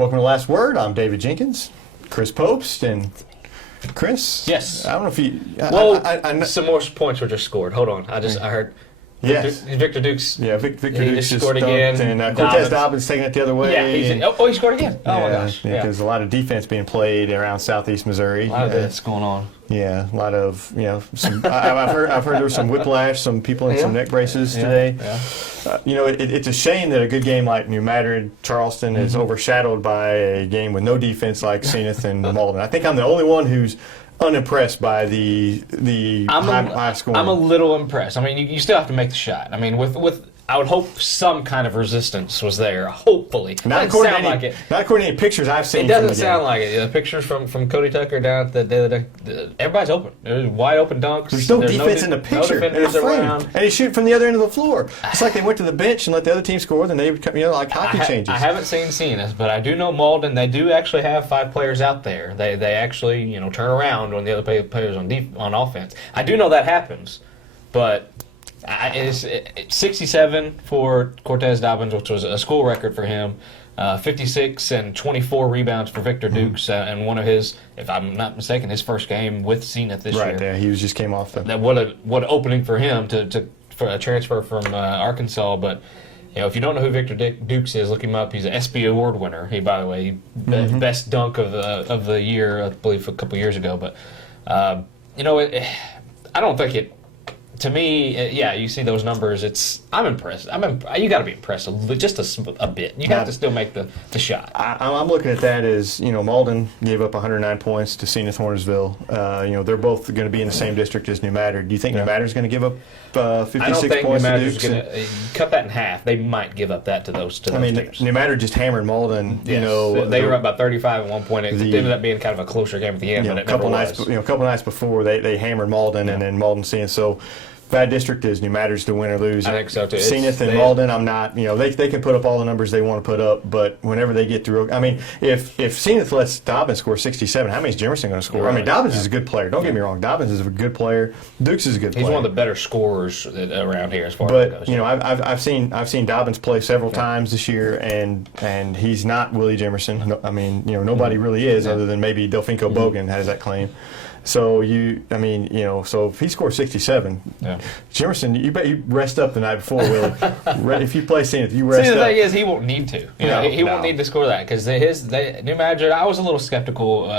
Welcome to Last Word. I'm David Jenkins, Chris Popst, and Chris. Yes. I don't know if you. Some more points were just scored. Hold on. I heard. Yes. Victor Dukes. Yeah, Victor Dukes just scored again. And Cortez Dobbins taking it the other way. Yeah, he scored again. Oh, my gosh. Yeah, there's a lot of defense being played around southeast Missouri. A lot of that's going on. Yeah, a lot of, some, I've heard there was some whiplash, some people in some neck braces today. Yeah. It's a shame that a good game like New Madrid, Charleston is overshadowed by a game with no defense like Zenith and Malden. I think I'm the only one who's unimpressed by the high score. I'm a little impressed. I mean, you still have to make the shot. I mean, with I would hope some kind of resistance was there. Hopefully, not according to any pictures I've seen. It doesn't sound like it. The pictures from Cody Tucker down at the other day, everybody's open. There's wide open dunks. There's no defense in the picture. No defenders around. And he's shooting from the other end of the floor. It's like they went to the bench and let the other team score. Then they would come, like hockey changes. I haven't seen Zenith, but I do know Malden. They do actually have 5 players out there. They actually turn around when the other players on offense. I do know that happens, but. It's 67 for Cortez Dobbins, which was a school record for him. 56 and 24 rebounds for Victor Dukes, and one of his, if I'm not mistaken, his first game with Zenith this year. Right, yeah, he just came off. What an opening for him for a transfer from Arkansas. But if you don't know who Victor Dukes is, look him up. He's an ESPY award winner. He, by the way, best dunk of the year, I believe, a couple years ago. But I don't think it. To me, you see those numbers. I'm impressed. You got to be impressed just a bit. You have to still make the shot. I'm looking at that as Malden gave up 109 points to Zenith Hornersville. They're both going to be in the same district as New Madrid. Do you think New Madrid's going to give up 56 I don't think points New to Madrid's Dukes? going to cut that in half. They might give up that to those teams. New Madrid just hammered Malden. Yes. They were up by 35 at one point. It ended up being kind of a closer game at the end, but it never was. A couple nights before they hammered Malden, and then Malden seeing so. Bad district is New Madrid's to win or lose. I think so too. Zenith and Malden, I'm not. They can put up all the numbers they want to put up, but whenever they get through, if Zenith lets Dobbins score 67, how many is Jemerson going to score? Right. Dobbins is a good player. Don't get me wrong. Dobbins is a good player. Dukes is a good player. He's one of the better scorers around here as far as it goes. I've seen Dobbins play several times this year, and he's not Willie Jemerson. Nobody really is, other than maybe Delfinko Bogan has that claim. So so if he scores 67, Jemerson, you bet you rest up the night before, Willie. If you play Zenith, you rest up. See, the thing is, he won't need to. He won't need to score that because New Madrid. I was a little skeptical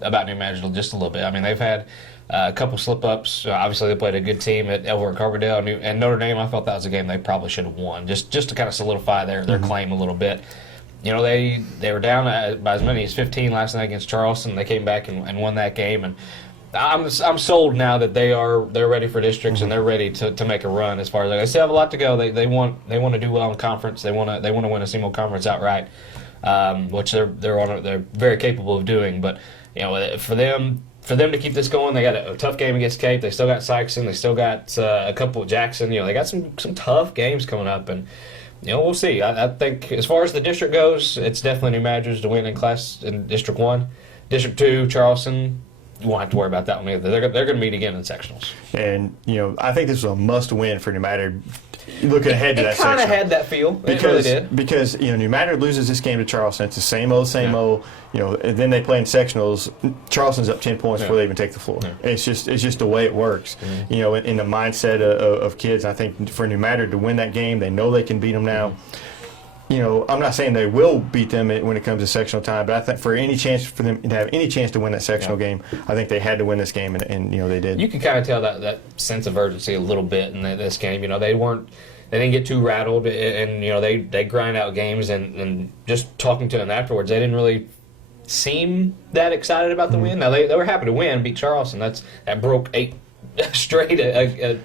about New Madrid just a little bit. I mean, they've had a couple slip-ups. Obviously, they played a good team over at Carbondale and Notre Dame. I felt that was a game they probably should have won, just to kind of solidify their claim a little bit. They were down by as many as 15 last night against Charleston. They came back and won that game, and I'm sold now that they're ready for districts and they're ready to make a run. As far as they still have a lot to go. They want to do well in conference. They want to win a SEMO Conference outright, which they're very capable of doing. But for them to keep this going, they got a tough game against Cape. They still got Sykeston. They still got a couple of Jackson. They got some tough games coming up, and we'll see. I think as far as the district goes, it's definitely New Madrid's to win in District 1. District 2, Charleston. You won't have to worry about that one either. They're going to meet again in sectionals. And, I think this was a must-win for New Madrid looking ahead to that section. It kind of had that feel. It really did. Because, New Madrid loses this game to Charleston. It's the same old. And then they play in sectionals. Charleston's up 10 points before they even take the floor. Yeah. It's just the way it works. Mm-hmm. In the mindset of kids, I think for New Madrid to win that game, they know they can beat them now. I'm not saying they will beat them when it comes to sectional time, but I think for them to have any chance to win that sectional game, I think they had to win this game, and they did. You can kind of tell that sense of urgency a little bit in this game. They didn't get too rattled, and they grind out games, and just talking to them afterwards, they didn't really seem that excited about the win. Now they were happy to win, beat Charleston. That broke 8 straight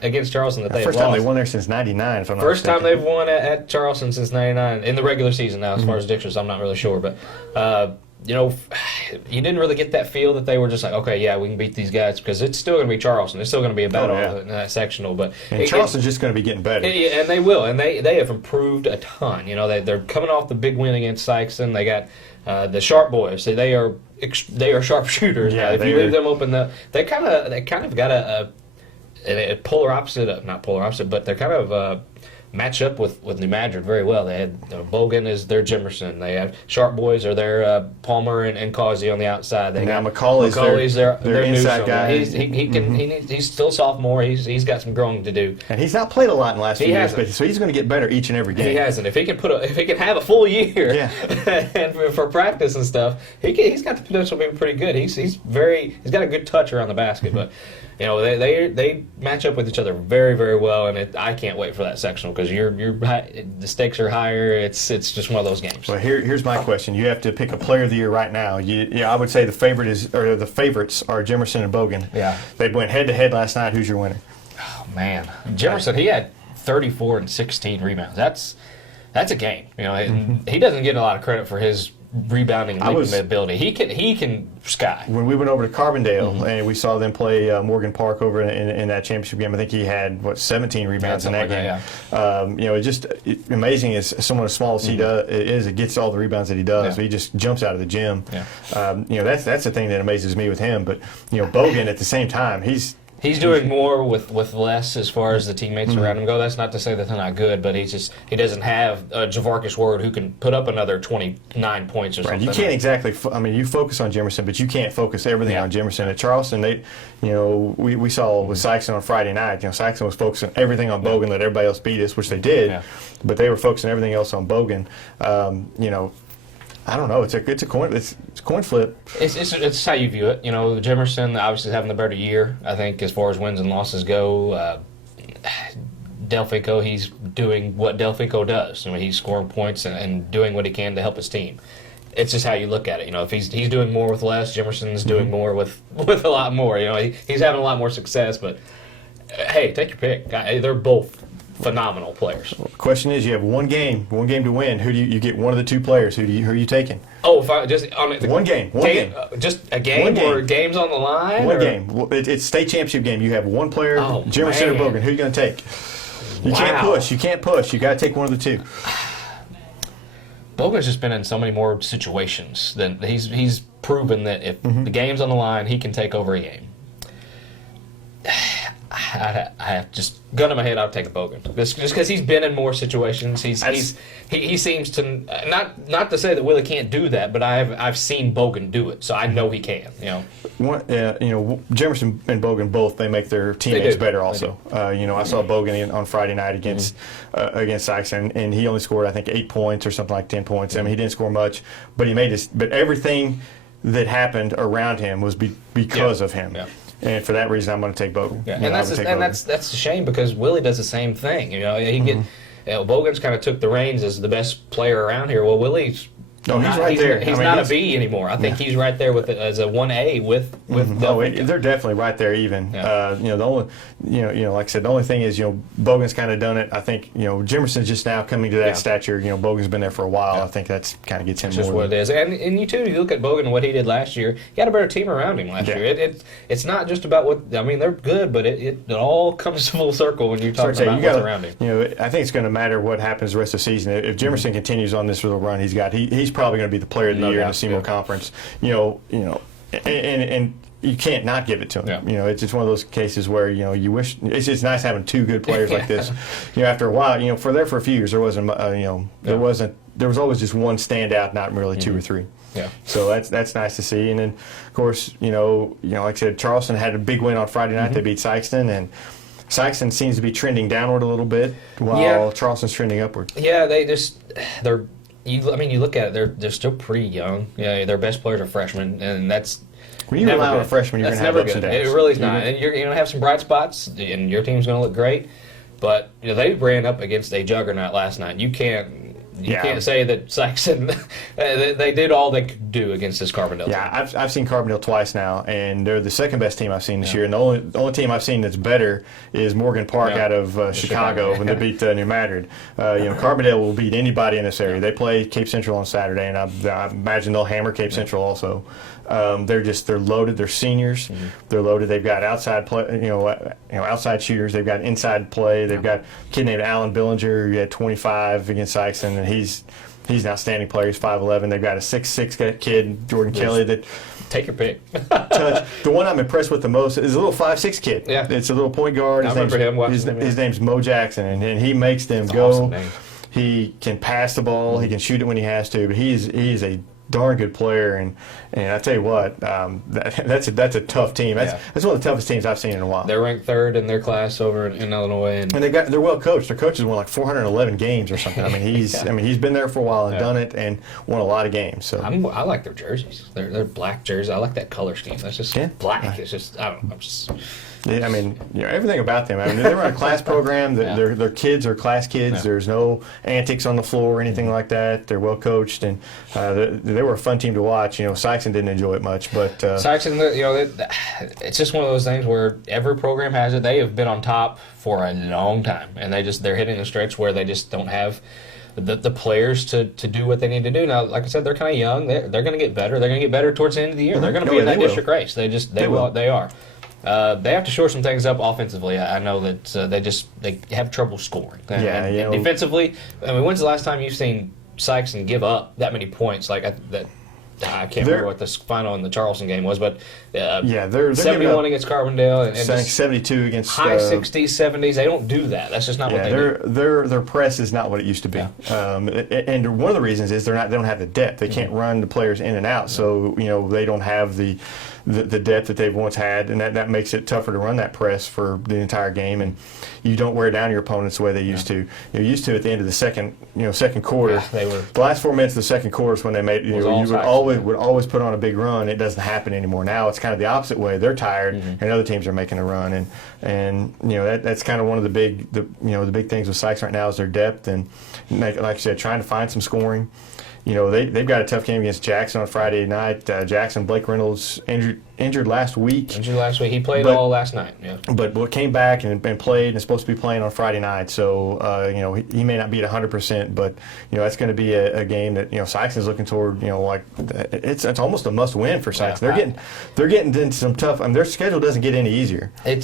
against Charleston that they first have time lost. they won there since '99. If I'm not First mistaken. time they've won at Charleston since '99 in the regular season. Now, as far as districts, I'm not really sure, but you didn't really get that feel that they were just like, okay, yeah, we can beat these guys because it's still going to be Charleston. It's still going to be a battle in that sectional, but Charleston's just going to be getting better. And they will, and they have improved a ton. they're coming off the big win against Sykeston. They got the Sharp boys. They are sharpshooters. Yeah, if you leave them open, they kind of got a polar opposite, not polar opposite, but they're kind of match up with New Madrid very well. They had Bogan is their Jimerson. They have Sharp Boys are their Palmer and Causey on the outside. They got McCauley's their inside guy. He's still sophomore. He's got some growing to do. And he's not played a lot in the last few years, so he's going to get better each and every game. He hasn't. If he can have a full year and for practice and stuff, he's got the potential to be pretty good. He's got a good touch around the basket, but. They match up with each other very, very well, and I can't wait for that sectional because the stakes are higher. It's just one of those games. Well, here's my question: you have to pick a player of the year right now. I would say the favorites are Jimerson and Bogan. Yeah, they went head to head last night. Who's your winner? Oh man, Jimerson. He had 34 and 16 rebounds. That's a game. He doesn't get a lot of credit for his rebounding ability. He can sky. When we went over to Carbondale and we saw them play Morgan Park over in that championship game, I think he had 17 rebounds in that game. It's just amazing as someone as small as he is, it gets all the rebounds that he does. Yeah. So he just jumps out of the gym. Yeah. That's the thing that amazes me with him. But Bogan at the same time, He's doing more with less as far as the teammates around him go. That's not to say that they're not good, but he doesn't have a Javarkis Ward who can put up another 29 points or something. You can't exactly. You focus on Jimerson, but you can't focus everything on Jimerson. At Charleston, we saw with Sykes on Friday night. Sykes was focusing everything on Bogan, let everybody else beat us, which they did. Yeah. But they were focusing everything else on Bogan. I don't know. It's a coin flip. It's how you view it. Jimerson obviously is having the better year, I think, as far as wins and losses go. Delfico, he's doing what Delfico does. He's scoring points and doing what he can to help his team. It's just how you look at it. If he's doing more with less, Jimerson's doing more with a lot more. He's having a lot more success. But hey, take your pick. They're both phenomenal players. Well, the question is, you have one game to win. Who do you get? One of the two players. Who are you taking? Oh, if I just on one game, just a game, or games on the line. One game. It's state championship game. You have one player, Jimerson or Bogan. Who are you going to take? You can't push. You got to take one of the two. Bogan's just been in so many more situations than he's proven that if the game's on the line, he can take over a game. I have just gun in my head. I'll take a Bogan just because he's been in more situations. He seems to not to say that Willie can't do that, but I've seen Bogan do it, so I know he can. Jimerson and Bogan both they make their teammates better. Also, I saw Bogan on Friday night against Sykes, and he only scored I think 8 points or something like 10 points. He didn't score much, but he made his. But everything that happened around him was because of him. Yeah. And for that reason, I'm going to take Bogan. Yeah. That's a shame because Willie does the same thing. Bogan's kind of took the reins as the best player around here. Well, Willie's right there. He's not a B anymore. I think he's right there as a 1A with Delfico. They're definitely right there even. Yeah. The only like I said, the only thing is Bogan's kind of done it. I think Jimerson's just now coming to that stature. Bogan's been there for a while. Yeah. I think that's kind of gets him. That's just what it is. And you look at Bogan and what he did last year. He had a better team around him last year. It's not just about what they're good, but it all comes full circle when you're talking about what's around him. I think it's going to matter what happens the rest of the season. If Jimerson continues on this little run he's probably going to be the player of the year in the SEMO Conference. And you can't not give it to him. Yeah. It's just one of those cases where you wish it's just nice having two good players like this. After a while, for a few years there wasn't there was always just one standout, not really two or three. Yeah. So that's nice to see. And then of course like I said, Charleston had a big win on Friday night. They beat Sykeston, and Sykeston seems to be trending downward a little bit while Charleston's trending upward. Yeah, they're. You look at it; they're still pretty young. Yeah, their best players are freshmen, and that's when you rely on a freshman, you're going to have ups and downs. It really is not, and you're going to have some bright spots, and your team's going to look great. But they ran up against a juggernaut last night. You can't say that Sykes they did all they could do against this Carbondale team. Yeah, I've seen Carbondale twice now, and they're the second best team I've seen this year. And the only team I've seen that's better is Morgan Park out of Chicago when they beat New Madrid. Carbondale will beat anybody in this area. They play Cape Central on Saturday, and I imagine they'll hammer Cape Central also. They're loaded. They're seniors. They're loaded. They've got outside play, outside shooters. They've got inside play. They've got a kid named Alan Billinger who had 25 against Sykes, and he's He's an outstanding player. He's 5'11". They've got a 6'6" kid, Jordan Kelly, that take your pick. touch. The one I'm impressed with the most is a little 5'6" kid. Yeah. It's a little point guard. I remember him watching his name's Mo Jackson, and he makes them go. Awesome name. He can pass the ball. He can shoot it when he has to, but he's a darn good player, and I tell you what, that's a tough team. That's one of the toughest teams I've seen in a while. They're ranked 3rd in their class over in Illinois, and they're well coached. Their coach has won like 411 games or something. I mean, he's been there for a while and done it and won a lot of games. So I like their jerseys. They're black jerseys. I like that color scheme. That's just black. It's just I don't know. I mean, everything about them. I mean, they run a class program. Their kids are class kids. There's no antics on the floor or anything like that. They're well coached, and they were a fun team to watch. Sykeston didn't enjoy it much, but Sykeston, it's just one of those things where every program has it. They have been on top for a long time, and they're hitting a stretch where they just don't have the players to do what they need to do. Now, like I said, they're kind of young. They're going to get better. They're going to get better towards the end of the year. They're going to be in that district race. They are. They have to shore some things up offensively. I know that they have trouble scoring. And defensively, I mean, when's the last time you've seen Sykeston give up that many points? Like that, I can't remember what the final in the Charleston game was, but they're 71 against Carbondale and 72 against high 60s, 70s. They don't do that. That's just not what they do. Their press is not what it used to be. And one of the reasons is they don't have the depth. They can't run the players in and out, so they don't have the depth that they've once had, and that makes it tougher to run that press for the entire game, and you don't wear down your opponents the way they used to. You're used to at the end of the second quarter. They were the last 4 minutes of the second quarter is when they made. You would always put on a big run. It doesn't happen anymore. Now it's kind of the opposite way. They're tired, and other teams are making a run, and that's kind of one of the big things with Sykes right now is their depth, and like I said, trying to find some scoring. They've got a tough game against Jackson on Friday night. Jackson, Blake Reynolds injured last week. He played all last night. Yeah. But came back and played and is supposed to be playing on Friday night. So he may not be at 100%, but that's going to be a game that Sykes is looking toward. Like it's almost a must win for Sykes. They're getting into some tough. I mean, their schedule doesn't get any easier. I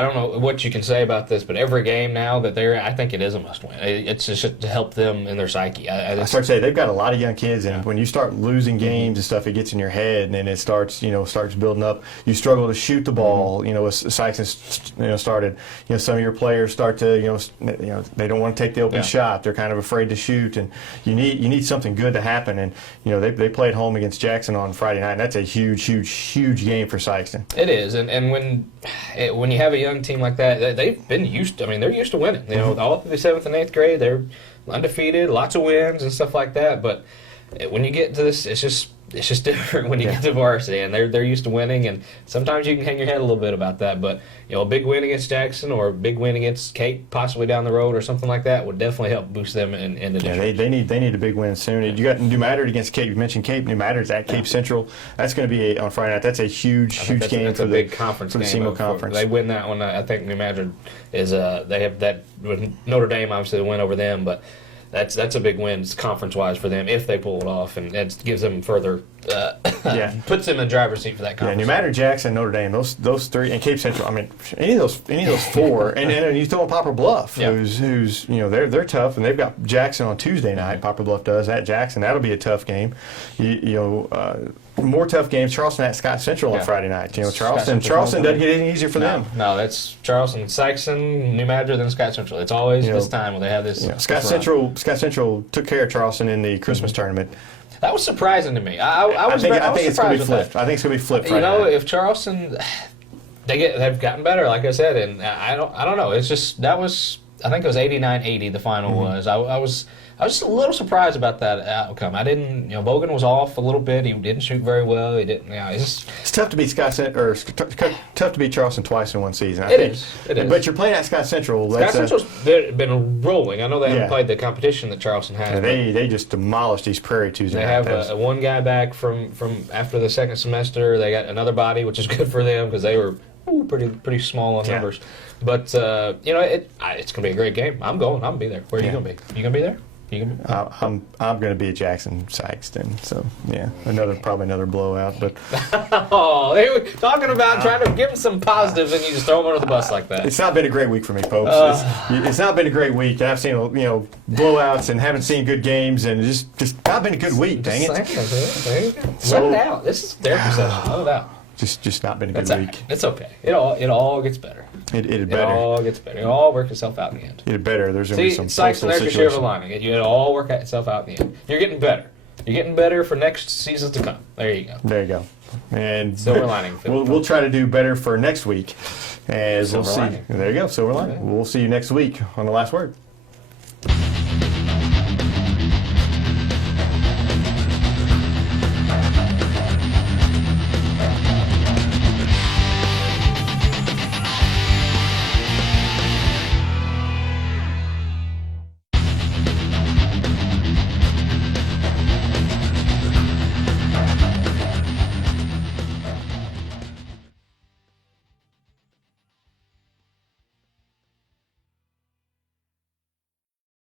don't know what you can say about this, but every game now that I think it is a must win. It's just to help them in their psyche. I start to say they've got a lot of young kids, and when you start losing games and stuff, it gets in your head, and then it starts building up. You struggle to shoot the ball. Sykes started. Some of your players start to they don't want to take the open shot. They're kind of afraid to shoot, and you need something good to happen. And they played home against Jackson on Friday night, and that's a huge game for Sykeston. It is, and when you have a young team like that, they've been used to. I mean, they're used to winning. All through the 7th and 8th grade, they're undefeated, lots of wins and stuff like that. But when you get to this, it's just different when you get to varsity, and they're used to winning, and sometimes you can hang your head a little bit about that. But a big win against Jackson or a big win against Cape, possibly down the road or something like that, would definitely help boost them in the district. They need a big win soon. You got New Madrid against Cape. You mentioned Cape. New Madrid's at Cape Central. That's going to be on Friday night. That's a huge game. That's a big conference game. The SEMO Conference. They win that one. I think New Madrid is. They have that with Notre Dame. Obviously, the win over them, but. That's a big win conference-wise for them if they pull it off, and it gives them further puts them in the driver's seat for that conference. Yeah, New Madrid, Jackson, Notre Dame, those three, and Cape Central. I mean, any of those four, and you throw in Poplar Bluff, who's they're tough, and they've got Jackson on Tuesday night. Poplar Bluff does at Jackson. That'll be a tough game. More tough games. Charleston at Scott Central on Friday night. Charleston doesn't get any easier for them. No, that's Charleston, Sykeston, New Madrid, then Scott Central. It's always this time when they have this. Scott Central took care of Charleston in the Christmas tournament. That was surprising to me. I think it's going to be flipped. I think it's going to be flipped. If Charleston, they've gotten better, like I said, and I don't know. It's just I think it was 89-80. The final was. I was just a little surprised about that outcome. I didn't, Bogan was off a little bit. He didn't shoot very well. He didn't, It's tough to beat tough to beat Charleston twice in one season. It is. But you're playing at Scott Central. Scott Central's been rolling. I know they haven't played the competition that Charleston has. They just demolished East Prairie Tuesday night. They have one guy back from after the second semester. They got another body, which is good for them because they were pretty small on numbers. But it's going to be a great game. I'm going. I'll be there. Where are you going to be? You going to be there? I'm going to be a Jackson Sykes then. So yeah, probably another blowout. But oh, they were talking about trying to give them some positives, and you just throw them under the bus like that. It's not been a great week for me, folks. It's not been a great week. I've seen blowouts and haven't seen good games, and just not been a good week. Dang it! There you go. Let it out. This is therapy session. Let it out. Just not been a good week. Right. It's okay. It all gets better. It all gets better. It all works itself out in the end. It better. There's going to be some Sykes and postal there's your share of lining. It'll all work itself out in the end. You're getting better. You're getting better for next seasons to come. There you go. There you go. And silver lining. We'll try to do better for next week. As silver we'll see. Lining. There you go. Silver lining. We'll see you next week on The Last Word.